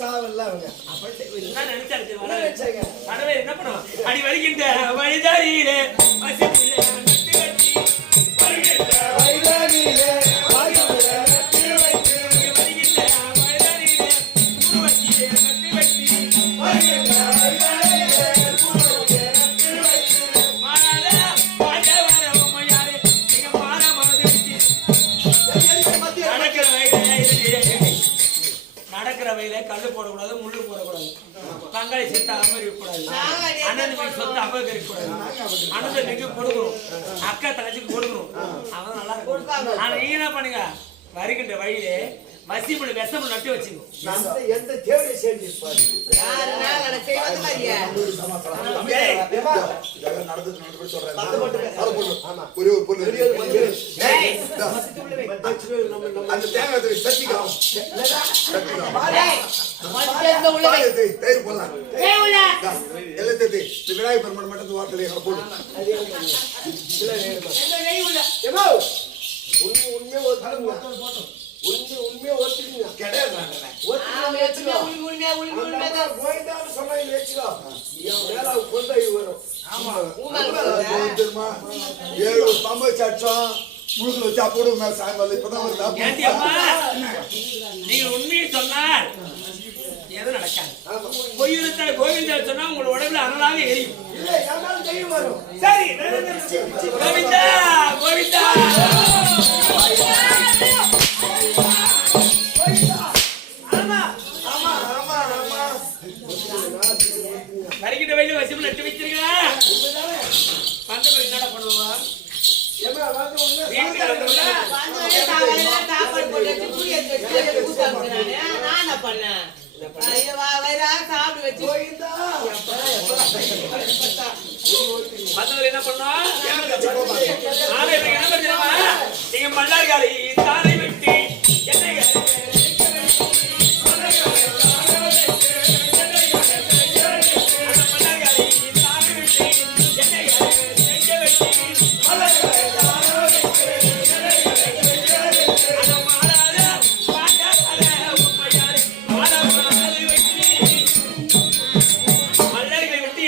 சாவல்ல அவங்க. என்ன நினைச்சாங்க? கடவுளே என்ன பண்ணுவான்? அடி வலிக்கின்ற வழிதாரியிலே பசிப்புள்ள நட்டு கட்டி வருகின்ற வழிதாரியிலே வாயுவிலே நட்டு வைத்து வருகின்ற வழிதாரியிலே பூவத்திலே நட்டு வைத்து வருகின்ற வழிதாரியிலே பூவத்திலே நட்டு வைத்து மாறாத பாண்டவர உமையாரே நீங்க மாற மனது நடக்கிற வயல கல்லு போடக்கூடாது, முள்ளு போடக்கூடாது, பங்காளி சேர்த்து அபகரிக்க கூடாது, அண்ணன் சொத்து அபகரிக்க கூடாது, அண்ணனுக்கு கொடுக்கணும், அக்கா தங்கச்சிக்கு கொடுக்கணும். அவன் நல்லா இருக்கும். ஆனா நீங்க என்ன பண்ணுங்க, வருகின்ற வழியிலே வசிமுள்ள விஷமுள்ள நட்டு வச்சுக்கோ. எந்த தேவையை சேர்ந்திருப்பாரு விநாயகர் பெருமாள் மட்டும் வார்த்தை போடும். உண்மையா ஒத்துக்குங்க கிடையாது. சமையல் வச்சுக்கோ கொண்டு வரும். ஏழு பம்பு சட்டம் முழுக்க வச்சா போடுவோம். சாயங்காலம் இப்பதான் வருதா? நீங்க உண்மையை சொன்னால் எதுவும் நடக்காது. பொய்யுறுத்தல கோவிந்தா சொன்னா உங்களோட உடம்புல அனலாக எரியும். சரி கோவிந்தா கோவிந்தா வருகின்ற வயலு வசியம் நட்டு வச்சிருக்க பந்த பேர் என்ன பண்ணுவா? என்ன பண்ணோம்? நீங்க மல்லார்காலி தாரை வெட்டி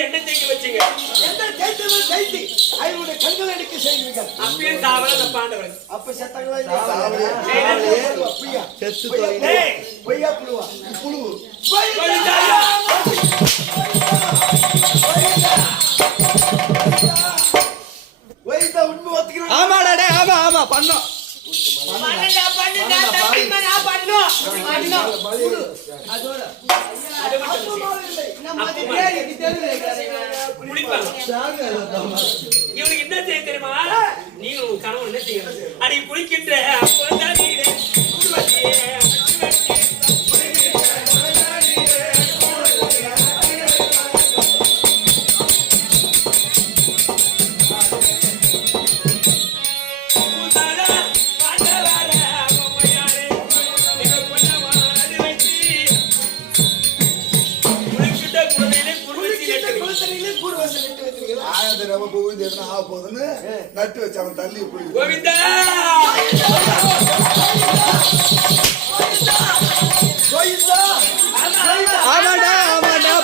என்ன அப்பயே சாவல பாண்டவர்கள் அப்ப செத்தாங்களா செத்து பொய்யா புழுவா புழுவு உண்மை ஒத்துக்கிறேன். ஆமாடா ஆமா ஆமா பண்ணோம் இவனுக்கு என்ன செய்ய தெரியுமா? நீங்க உங்க கணவன் என்ன செய்யணும்? அடி குளிக்கின்ற நட்டு வச்சு அவன் தள்ளி கோவிந்தா ஆமாடா ஆமாடா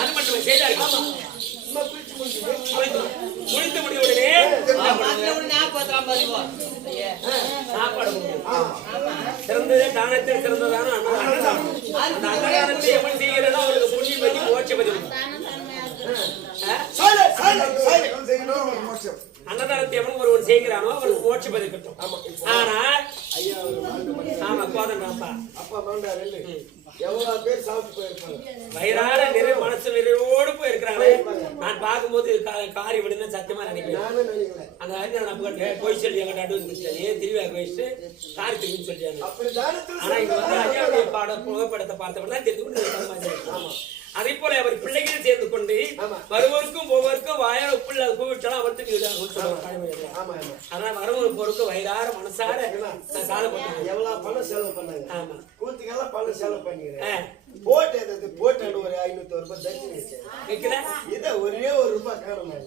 அது மட்டும் செய்தார்கள். முடித்து முடிவுடனே சாப்பாடு சிறந்ததே தானத்தில் சிறந்ததான அந்த அன்னதானத்தை எப்படி செய்கிறதோ அவருக்கு புண்ணியம் பற்றி மோட்சம் அன்னதானத்தை எவன் ஒருவன் செய்கிறானோ அவனுக்கு மோட்சம் பதிக்கட்டும். ஆனா ஆமா கோதண்டா அப்பா எவ்வளவு பேர் சாப்பிட்டு போயிருப்பாங்க. வயிறார நிறைய மனசு நிறைவோடு போயிருக்கிறாங்க. நான் பார்க்கும்போது காரி விடுன்னு சத்தியமா நினைக்கிறேன். அந்த போய் சொல்லி எங்கிட்ட அட்வைஸ் திருவிழா போயிட்டு காரி திரும்பி சொல்லிட்டாங்க. ஆனா இங்க வந்து ஐயாவுடைய புகைப்படத்தை பார்த்தவங்க தெரிந்து அதே போல அவர் பிள்ளைகள் சேர்ந்து கொண்டு வருவோருக்கும் போவருக்கும் வாயால் உப்புள்ள கூவிட்டாலும் அவருக்கு அதனால வரவங்களுக்கு போறதுக்கு வயிறார மனசார எவ்வளவு பணம் செலவு பண்ணாங்க. ஆமா கூத்துக்கெல்லாம் பணம் செலவு பண்ணிக்கிறேன். போட்டு போட்டு ஒரு 500 ரூபாய் தரிசனம் இதை ஒரே ஒரு ரூபாய் காரணம்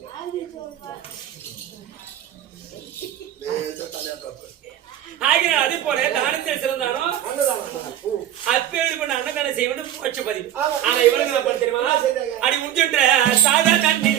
அது போல தானத்தில் சிறந்தாலும் அப்பேடு பண்ண அன்னதானம் செய்வனும் போச்சு பதிவு. ஆனா இவனுக்கு என்ன பண்ண தெரியுமா? அடி உண்டுன்ற சாதா தண்ணி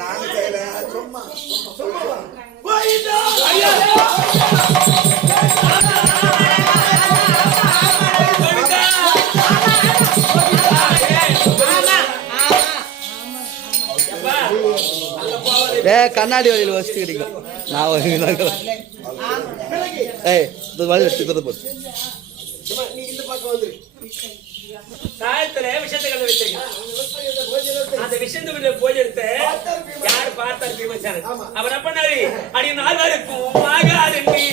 நாங்க செய்யல சும்மா கண்ணாடி வழியில் வச்சுட்டு கிடைக்கும் நான் நீ இந்த பக்கம் வந்துரு சாயத்துல விஷயத்தை கலந்து வச்சிருக்கேன். அந்த விஷயத்துக்குள்ள போஜனத்தை யாரு பார்த்தாரு பீமசாரன்? அவர் என்ன பண்ணாரு? அடி நால்வருக்கும் ஆகாதென்று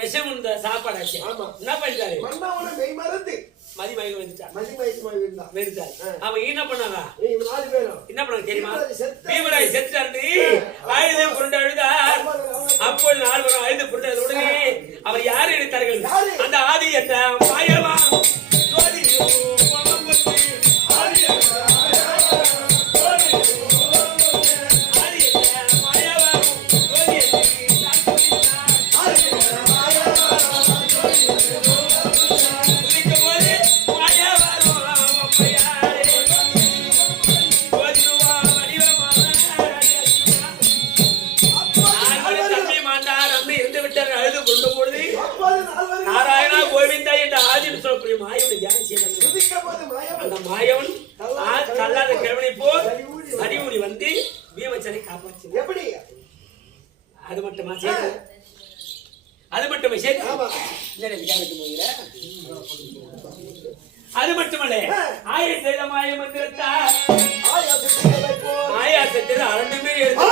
விஷம் இந்த சாப்பாடு என்ன பண்ணிட்டாரு? அவன் என்ன பண்ணாங்க? என்ன பண்ணாங்க தெரியுமா? பீமராஜ் செத்தாண்டு ஆயுதம் புரண்டு அழுதார். அப்போது 4 பேரும் ஆயுதம் புரண்டது உடனே அவர் யாரு எடுத்தார்கள்? அந்த ஆதி என்ற மாயவா நாராயணா கோவிந்தா என்ற ஆதின்னு சொல்லக்கூடிய மாயவனை தியானம் செய்தார். அந்த மாயவன் கல்லாத கிழவனை போல் அறிவுரி வந்து பீமச்சனை காப்பாற்று. எப்படி? அது மட்டுமா செய்து? அது மட்டுமே செய்து? அது மட்டுமல்ல, ஆய செய்த மாய மந்திரத்தார் ஆயாசத்தில் 2 பேர் எடுத்து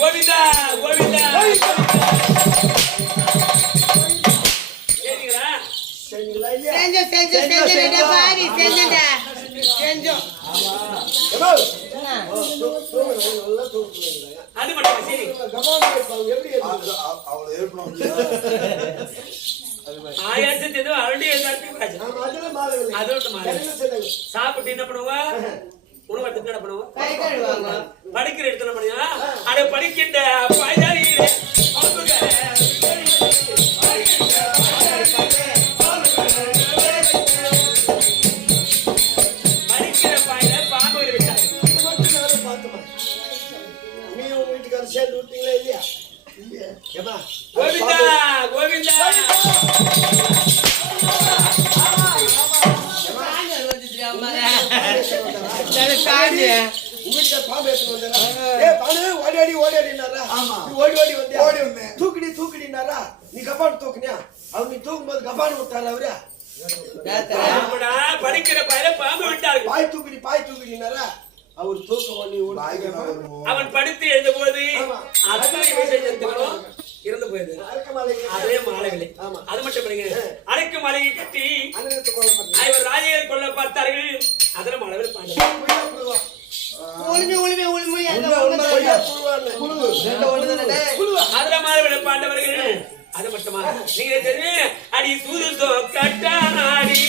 கோவிந்தா கோவிந்தா அது மட்டும் சரி. ஆயாசத்து அரண்டி சாப்பிட்டு என்ன பண்ணுவா? உணவத்துக்கு என்ன பண்ணுவா? படிக்கிற இடத்துல பண்ணுவா. அதை படிக்கின்ற கோவிந்தா கோவிந்தா தூக்கிடி தூக்கிடினாரா? நீ கபான் தூக்குனியா? அவர் நீ தூக்கும் போது கபான் விட்டாரு அவரு. படிக்கிற பையல பாம்பு விட்டாரு. பாய் தூக்கிடினாரா? அவர் தூக்கம் அவன் படித்து எழுந்த போது அத்தனை விஷயம் இறந்து போயது. அதே மாலைவில்லை. அது மட்டும் அரைக்கும் மலையை கட்டி இவர் ராஜையை கொல்ல பார்த்தார்கள். அதில் மலைவில் பாண்டவர்கள். அது மட்டுமா நீங்க தெரியும்? அடி சூது கட்டாடி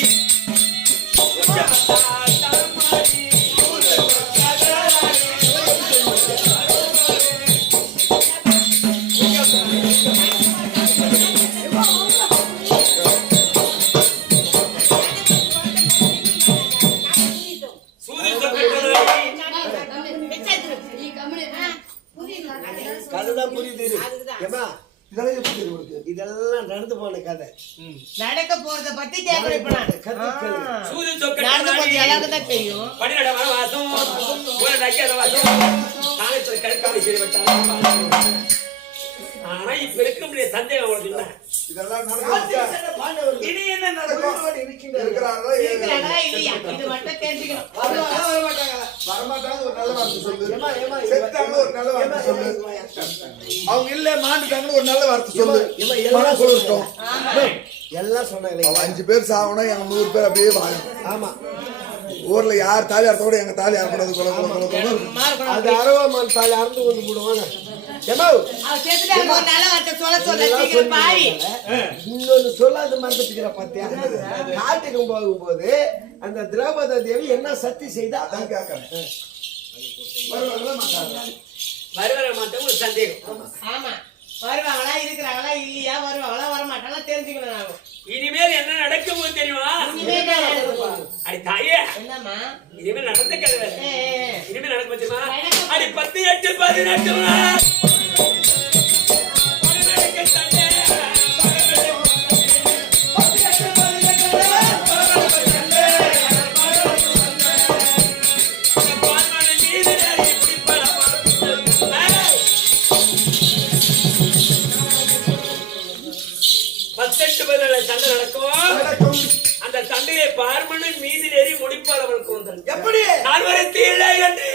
புரியுது ஏமா இதெல்லாம் எப்படி தெரியும் உனக்கு? இதெல்லாம் நடந்து போன கதை நடக்க போறத பத்தி கேக்குறேன் இப்ப நான். சூது சொக்கட்டு நடந்து போறது எல்லாருக்கும் தான் தெரியும். பன்னிரட வாசம் ஒரு நக்கியத வாசம் நாளைக்கு கடுக்காம செய்யப்பட்டாங்க. ஆனா இப்ப இருக்க முடியாத சந்தேகம் உனக்கு என்ன? இதெல்லாம் நடந்துச்சா? இனி என்ன நடக்கும்? இருக்கிறாங்களா? இருக்கிறாங்களா இல்லையா? இது மட்டும் தெரிஞ்சுக்கணும். வரமாட்டாங்க ஒரு நல்ல வார்த்தை சொல்லு. செத்தாங்க ஒரு நல்ல வார்த்தை சொல்லு. அவங்க இல்ல மாண்டுட்டாங்கன்னு ஒரு நல்ல வார்த்தை சொல்லு. மனம் குளிரட்டும். எல்லாம் சொன்னாங்க அவன் 5 பேர் சாவணும், எங்க 100 பேர் அப்படியே வாழணும். ஆமா ஊர்ல யார் தாலி அறுத்தோட எங்க தாலி அறுக்கூடாது. அது அரவாமான் தாலி அறுந்து கொண்டு போடுவாங்க. அவன் செத்துட்டாங்க ஒரு நல்ல வார்த்தை சொல்ல சீக்கிரம் பாவி. இன்னொன்னு சொல்லாத மறந்துட்டுக்கிற பாத்தியா காட்டுக்கு போகும்போது அந்த திரௌபதி தேவி என்ன சக்தி செய்தா அதான் கேட்கறேன். வருவர மாட்டோம் ஒரு சந்தேகம். ஆமா வருவாங்களா இருக்கிறாங்களா இல்லையா வருவாங்களா வரமாட்டாங்களா தெரிஞ்சுக்கணும் நாங்க. இனிமேல் என்ன நடக்கும் தெரியுமா? இனிமேல் தான் நடக்கும். அடி தாயே என்னம்மா இனிமேல் நடந்த கதை வேற. இனிமேல் நடக்கும் தெரியுமா? நடக்கும். அடி 10 8 18 சண்டை நடக்கும். அந்த சண்டையை பார்மனும் மீதில் ஏறி முடிப்பால் அவனுக்கு வந்தது. எப்படி நான் வரத்து இல்லை என்று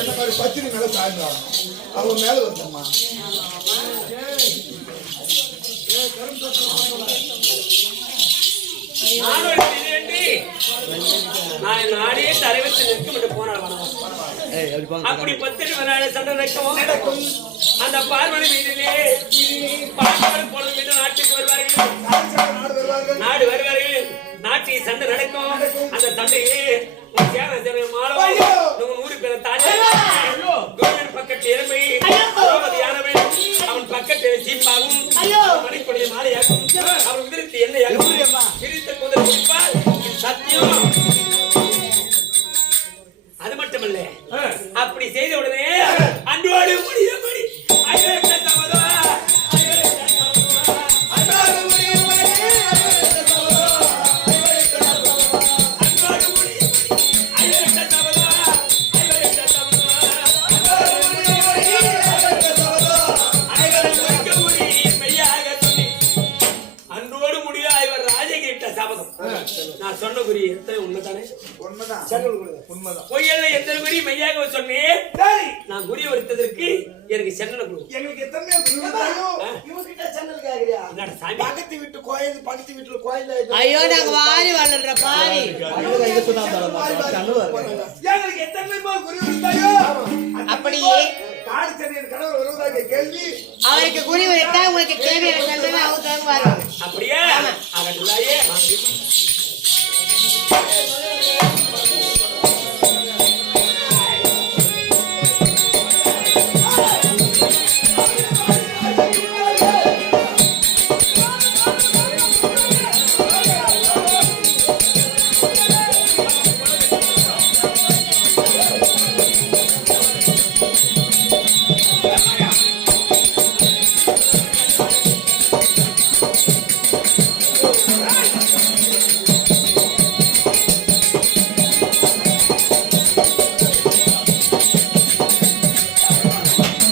என்ன மாதிரி பத்திரி மேல சாய்ந்தாங்க. அவங்க மேல வந்தம்மா. நான் நாடே தலைவத்தில் நிற்கும் என்று போனாள் வனவாசம். அப்படி 10 சண்டை நடக்கும். அந்த பார்வதி மீதிலே பார்வன் போல மீது நாட்டுக்கு வருவார்கள். நாடு வருவார்கள். நாட்டில் சண்டை நடக்கும். அந்த சண்டையே மாலவன் 100 பேரை தாண்டி பக்கத்து எருமை யானவை அவன் பக்கத்து சீப்பாகும் மணிக்குடைய மாலையாகும் அவன் விதிரித்து எண்ணெயாகும் விரித்த குதிரை முடிப்பால் சத்தியம். அது மட்டுமல்ல அப்படி செய்த உடனே அன்றோடு முடியும்படி நான் சொன்ன குறி உண்மைதானே? உண்மைதான். பொய்யல்ல எத்தனை குறி மெய்யாக சொன்னேன். நான் குறி வரித்ததற்கு எனக்கு சென்னல கொடு. எங்களுக்கு எத்தனை குறி? இவங்கிட்ட சேனல் கேக்குறியா? என்னடா சாமி? பக்கத்து வீட்டு கோயில் பக்கத்து வீட்டுல கோயில் ஐயோ நாங்க வாரி வாழ்ற பாவி. எங்களுக்கு எத்தனை குறி இருந்தாயோ? அப்படியே காடு சென்னையின் கடவுள் வருவதாக கேள்வி. அவருக்கு குறி வைத்தா உங்களுக்கு தேவையான சந்தன அவங்க தருவாங்க. அப்படியே? ஆகட்டுதாயே.